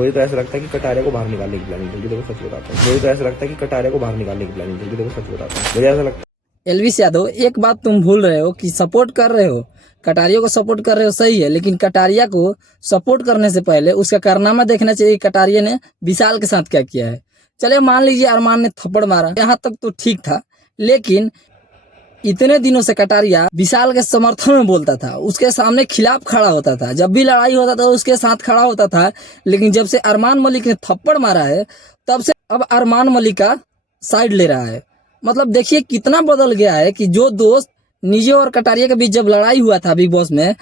मुझे तो ऐसा लगता है कि कटारिया को बाहर निकालने की प्लानिंग चल रही है। देखो सच बताता हूँ, मुझे तो ऐसा लगता है कि कटारिया को बाहर निकालने की प्लानिंग चल रही है। देखो सच बताता हूँ, मुझे ऐसा लगता है। एलविस यादव, एक बात तुम भूल रहे हो कि सपोर्ट कर रहे हो, कटारिया को सपोर्ट कर रहे हो, सही है, लेकिन कटारिया को सपोर्ट करने से पहले उसका कारनामा देखना चाहिए। कटारिया ने विशाल के साथ क्या किया है। चले मान लीजिए अरमान ने थप्पड़ मारा, यहाँ तक तो ठीक था, लेकिन इतने दिनों से कटारिया विशाल के समर्थन में बोलता था, उसके सामने खिलाफ खड़ा होता था, जब भी लड़ाई होता था उसके साथ खड़ा होता था। लेकिन जब से अरमान मलिक ने थप्पड़ मारा है, तब से अब अरमान मलिक का साइड ले रहा है। मतलब देखिए कितना बदल गया है कि जो दोस्त निजी और कटारिया के बीच जब लड़ाई हुआ था बिग बॉस में,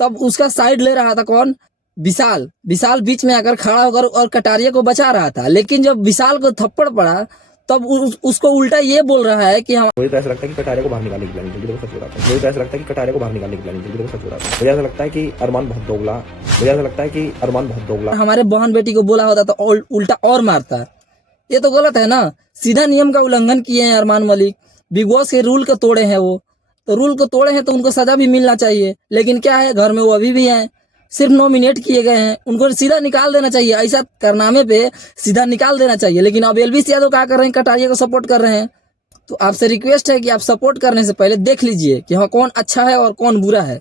तब उसका साइड ले रहा था कौन? विशाल। विशाल बीच में आकर खड़ा होकर और कटारिया को बचा रहा था। लेकिन जब विशाल को थप्पड़ पड़ा, तब उसको उल्टा ये बोल रहा है कि हम। मुझे तो ऐसा लगता है कि कटारिया को बाहर निकालने की प्लानिंग चल रही है। देखो सच बताता हूँ, मुझे तो ऐसा लगता है कि कटारिया को बाहर निकालने की प्लानिंग चल रही है। देखो सच बताता हूँ, मुझे ऐसा लगता है कि अरमान बहुत दोगला, मुझे ऐसा लगता है कि अरमान बहुत दोगला हमारे बहन बेटी को बोला होता तो उल्टा और मारता। ये तो गलत है ना, सीधा नियम का उल्लंघन किए हैं अरमान मलिक। बिग बॉस के रूल को तोड़े हैं वो, तो रूल को तोड़े हैं तो उनको सजा भी मिलना चाहिए। लेकिन क्या है, घर में वो अभी भी हैं, सिर्फ नॉमिनेट किए गए हैं, उनको सीधा निकाल देना चाहिए। ऐसा कारनामे पे सीधा निकाल देना चाहिए। लेकिन अब एलविस यादव क्या कर रहे हैं, कटारिया को सपोर्ट कर रहे हैं। तो आपसे रिक्वेस्ट है कि आप सपोर्ट करने से पहले देख लीजिए कि हाँ कौन अच्छा है और कौन बुरा है।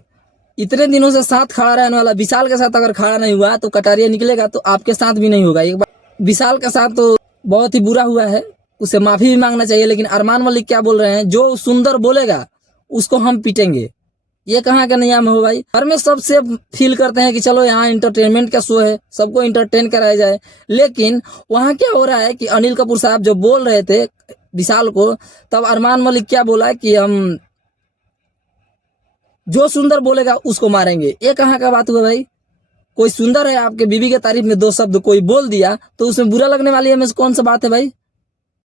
इतने दिनों से साथ खड़ा रहने वाला विशाल के साथ अगर खड़ा नहीं हुआ तो कटारिया निकलेगा तो आपके साथ भी नहीं होगा। एक बार विशाल के साथ तो बहुत ही बुरा हुआ है, उसे माफी भी मांगना चाहिए। लेकिन अरमान मलिक क्या बोल रहे हैं, जो सुंदर बोलेगा उसको हम पीटेंगे। ये कहाँ का नियम हो भाई। घर में सबसे फील करते हैं कि चलो यहाँ इंटरटेनमेंट का शो है, सबको इंटरटेन कराया जाए। लेकिन वहाँ क्या हो रहा है कि अनिल कपूर साहब जब बोल रहे थे विशाल को, तब अरमान मलिक क्या बोला कि हम जो सुंदर बोलेगा उसको मारेंगे। ये कहाँ का बात हुआ भाई। कोई सुंदर है, आपके बीवी के तारीफ में दो शब्द कोई बोल दिया तो उसमें बुरा लगने वाली है में कौन सा बात है भाई।